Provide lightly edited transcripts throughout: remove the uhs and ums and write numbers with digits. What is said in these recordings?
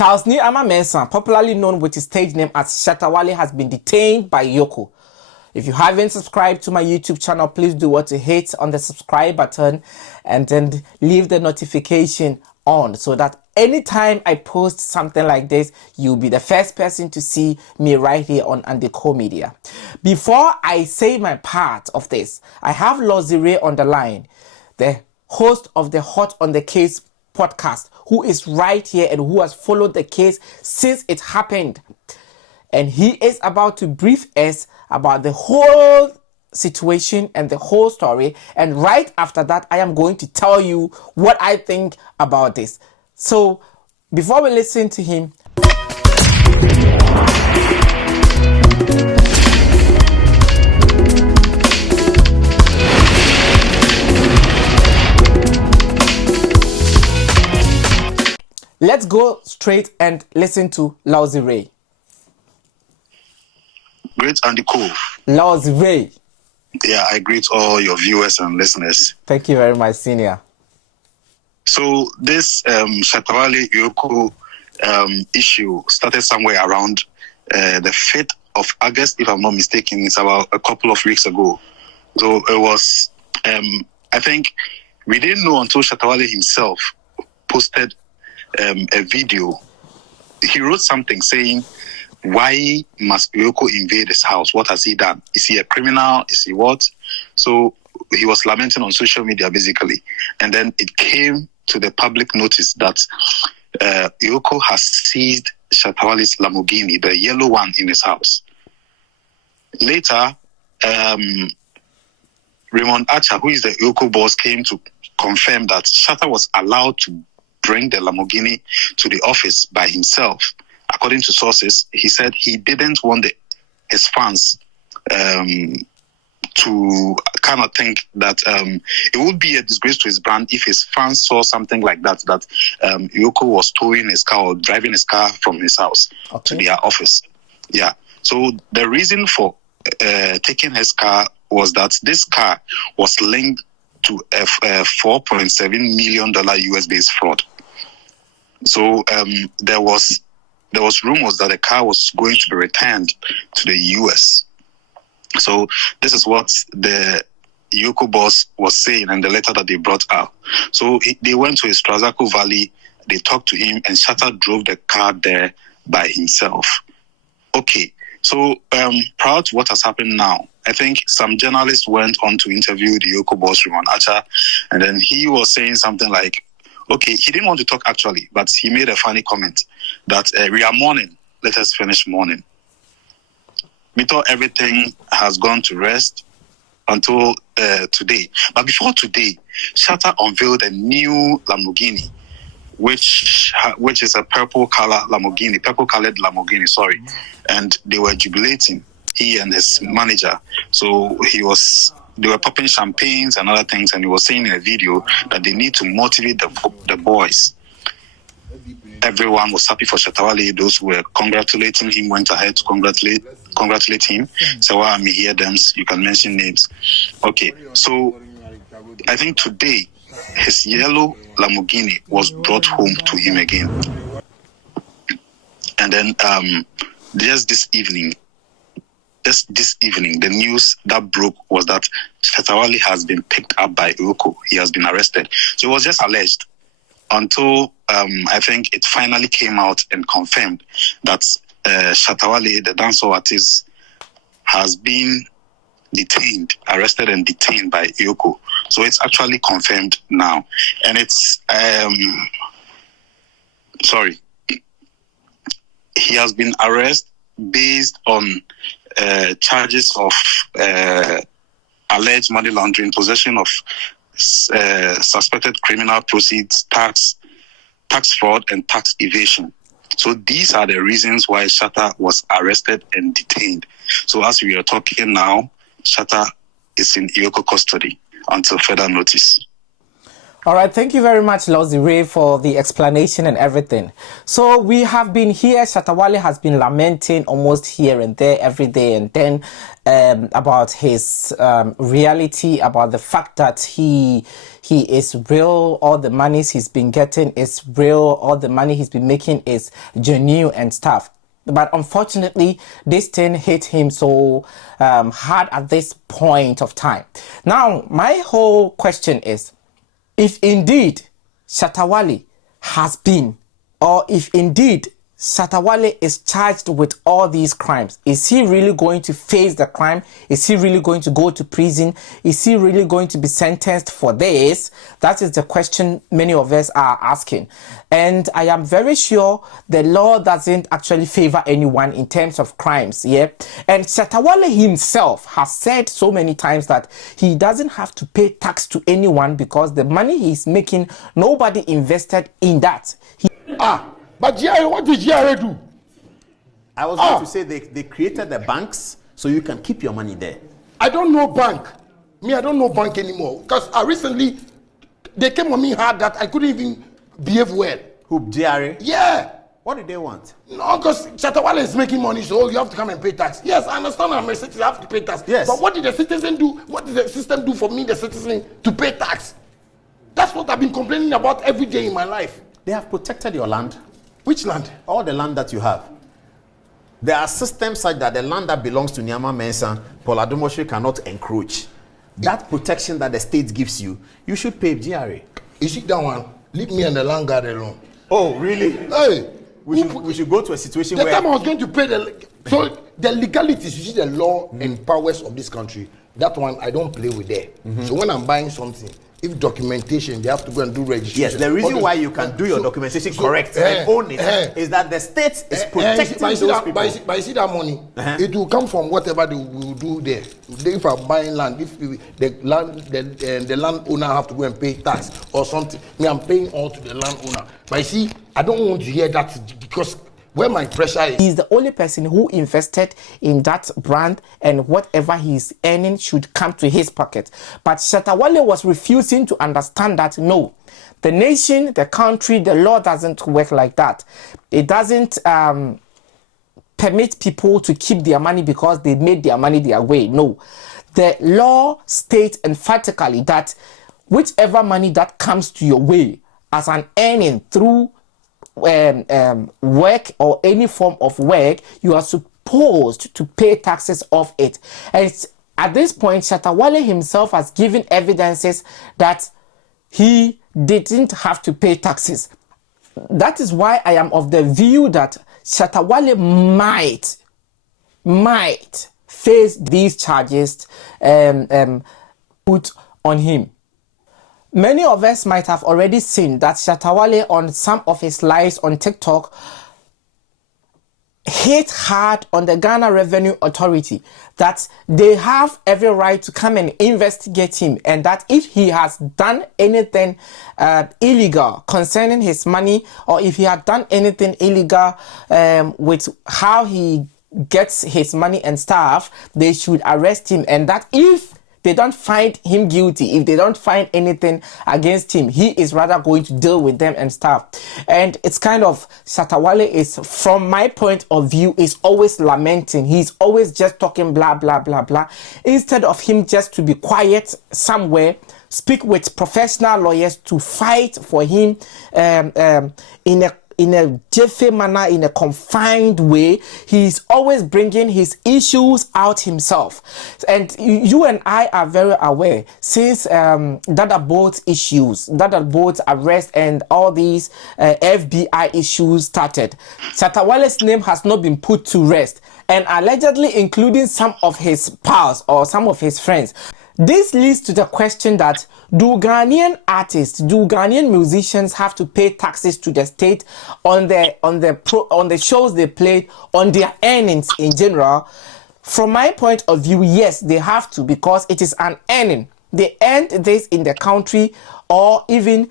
Charles Nii Armah Mensch Jr, popularly known with his stage name as Shatawale, has been detained by EOCO. If you haven't subscribed to my YouTube channel, please do what to hit on the subscribe button and then leave the notification on so that anytime I post something like this, you'll be the first person to see me right here on EOCO Media. Before I say my part of this, I have Lozire on the line, the host of the Hot on the Case podcast, who is right here and who has followed the case since it happened. And he is about to brief us about the whole situation and the whole story. And right after that, I am going to tell you what I think about this. So before we listen to him, let's go straight and listen to Lozire. Great and cool. Lozire. Yeah, I greet all your viewers and listeners. Thank you very much, Senior. So this Shatawale EOCO issue started somewhere around the 5th of August, if I'm not mistaken. It's about a couple of weeks ago. So it was, I think, we didn't know until Shatawale himself posted a video. He wrote something saying, why must EOCO invade his house? What has he done? Is he a criminal? Is he what? So he was lamenting on social media, basically. And then it came to the public notice that EOCO has seized Shatawale's Lamborghini, the yellow one, in his house. Later, Raymond Archer, who is the EOCO boss, came to confirm that Shatta was allowed to bring the Lamborghini to the office by himself. According to sources, he said he didn't want his fans to kind of think that it would be a disgrace to his brand if his fans saw something like that EOCO was towing his car or driving his car from his house to their office. Yeah. So the reason for taking his car was that this car was linked to a $4.7 million US-based fraud. So there was rumors that the car was going to be returned to the US. So this is what the EOCO boss was saying in the letter that they brought out. So they went to his Trazaco Valley, they talked to him, and Shatta drove the car there by himself. Okay, so prior to what has happened now, I think some journalists went on to interview the EOCO boss, Raymond Archer, and then he was saying something like, okay, he didn't want to talk actually, but he made a funny comment that we are mourning, let us finish mourning. We thought everything has gone to rest until today. But before today, Shatta unveiled a new Lamborghini, which is a purple-colored Lamborghini, sorry. And they were jubilating, he and his manager. So they were popping champagnes and other things, and he was saying in a video that they need to motivate the boys. Everyone was happy for Shatawale. Those who were congratulating him went ahead to congratulate him. So I may hear them, you can mention names. Okay, so I think today his yellow Lamborghini was brought home to him again. And then just this evening, the news that broke was that Shatawale has been picked up by EOCO. He has been arrested. So it was just alleged until I think it finally came out and confirmed that Shatawale, the dancehall artist, has been arrested and detained by EOCO. So it's actually confirmed now. And it's, he has been arrested based on charges of alleged money laundering, possession of suspected criminal proceeds, tax fraud, and tax evasion. So these are the reasons why Shatta was arrested and detained. So as we are talking now, Shatta is in EOCO custody until further notice. All right, thank you very much, Lozzie, for the explanation and everything. So we have been here. Shatawale has been lamenting almost here and there every day and then about his reality, about the fact that he is real. All the monies he's been getting is real. All the money he's been making is genuine and stuff. But unfortunately, this thing hit him so hard at this point of time. Now, my whole question is, if indeed Shatawale has been, or if indeed Shatawale is charged with all these crimes, is he really going to face the crime? Is he really going to go to prison? Is he really going to be sentenced for this? That is the question many of us are asking. And I am very sure the law doesn't actually favor anyone in terms of crimes, yeah? And Shatawale himself has said so many times that he doesn't have to pay tax to anyone because the money he's making, nobody invested in that. But GRA, what did GRA do? I was going to say they created the banks so you can keep your money there. I don't know bank. I don't know bank anymore. Because recently, they came on me hard that I couldn't even behave well. Who, GRA? Yeah. What did they want? No, because Shatawale is making money, so you have to come and pay tax. Yes, I understand I'm a citizen, you have to pay tax. Yes. But what did the citizen do? What did the system do for me, the citizen, to pay tax? That's what I've been complaining about every day in my life. They have protected your land. Which land? All the land that you have. There are systems such that the land that belongs to Nii Armah Mensch Jr, Paul Adomoshe cannot encroach. That protection that the state gives you, you should pay GRA. You see that one? Leave me and the land guard alone. Oh, really? Hey! We should go to a situation the where... time I was going to pay so the legalities, you see the law and powers of this country, that one I don't play with there. So when I'm buying something, if documentation, they have to go and do registration. Yes, the reason why you can do your documentation correct and own it is that the state is protecting those people. But you see that money, it will come from whatever they will do there. If I'm buying land, if the landowner have to go and pay tax or something, I'm paying all to the landowner. But you see, I don't want to hear that because where my pressure is. He's the only person who invested in that brand, and whatever he's earning should come to his pocket. But Shatawale was refusing to understand that no, the nation, the country, the law doesn't work like that. It doesn't permit people to keep their money because they made their money their way. No, the law states emphatically that whichever money that comes to your way as an earning through work or any form of work, you are supposed to pay taxes of it. And at this point, Shatawale himself has given evidences that he didn't have to pay taxes. That is why I am of the view that Shatawale might face these charges put on him. Many of us might have already seen that Shatawale on some of his lives on TikTok hit hard on the Ghana Revenue Authority, that they have every right to come and investigate him, and that if he has done anything illegal concerning his money, or if he had done anything illegal with how he gets his money and stuff, they should arrest him, and that if they don't find him guilty, if they don't find anything against him, he is rather going to deal with them and stuff. And it's kind of, Shatawale is, from my point of view, is always lamenting. He's always just talking blah, blah, blah, blah. Instead of him just to be quiet somewhere, speak with professional lawyers to fight for him in a jiffy manner, in a confined way. He's always bringing his issues out himself. And you and I are very aware, since Dada Boat's issues, Dada Boat's arrest and all these FBI issues started, Shatawale's name has not been put to rest, and allegedly including some of his pals or some of his friends. This leads to the question that, do Ghanaian artists, do Ghanaian musicians have to pay taxes to the state on the shows they played, on their earnings in general? From my point of view, yes, they have to, because it is an earning. They earned this in the country, or even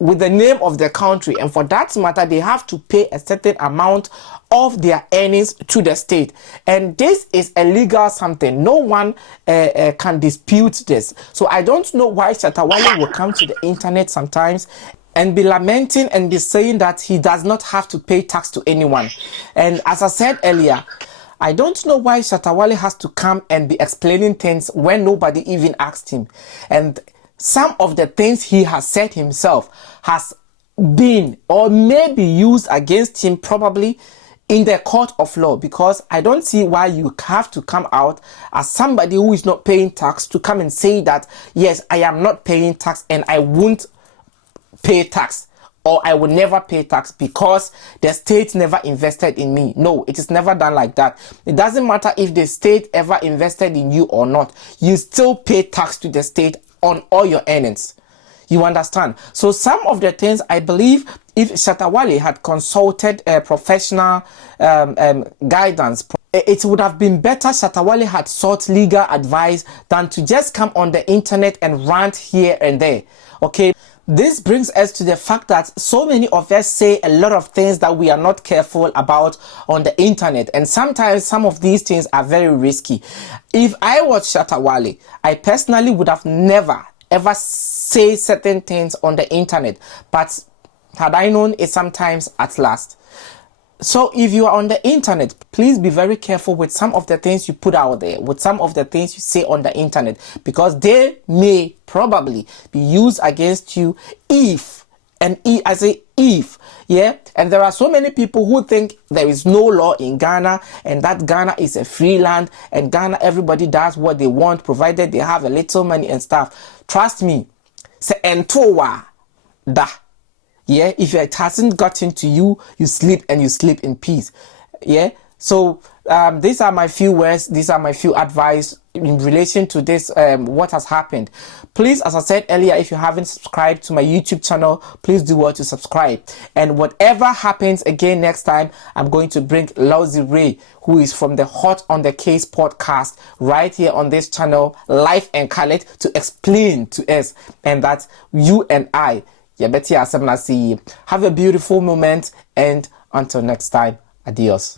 with the name of the country, and for that matter they have to pay a certain amount of their earnings to the state, and this is a legal something. No one can dispute this. So I don't know why Shatawale will come to the internet sometimes and be lamenting and be saying that he does not have to pay tax to anyone. And as I said earlier, I don't know why Shatawale has to come and be explaining things when nobody even asked him. And some of the things he has said himself has been or may be used against him probably in the court of law, because I don't see why you have to come out as somebody who is not paying tax to come and say that, yes, I am not paying tax and I won't pay tax, or I will never pay tax because the state never invested in me. No, it is never done like that. It doesn't matter if the state ever invested in you or not. You still pay tax to the state on all your earnings. You understand? So some of the things, I believe, if Shatawale had consulted a professional guidance, it would have been better Shatawale had sought legal advice than to just come on the internet and rant here and there. Okay? This brings us to the fact that so many of us say a lot of things that we are not careful about on the internet, and sometimes some of these things are very risky. If I was Shatawale, I personally would have never ever say certain things on the internet, but had I known it sometimes at last. So if you are on the internet, please be very careful with some of the things you put out there, with some of the things you say on the internet, because they may probably be used against you if, and I say if, yeah. And there are so many people who think there is no law in Ghana and that Ghana is a free land and Ghana, everybody does what they want provided they have a little money and stuff. Trust me, say entowa da. Yeah, if it hasn't gotten to you, you sleep and you sleep in peace. Yeah, so these are my few words. These are my few advice in relation to this, what has happened. Please, as I said earlier, if you haven't subscribed to my YouTube channel, please do what to subscribe. And whatever happens again next time, I'm going to bring Lousy Ray, who is from the Hot on the Case podcast, right here on this channel, live and colored, to explain to us, and that you and I, have a beautiful moment, and until next time, adios.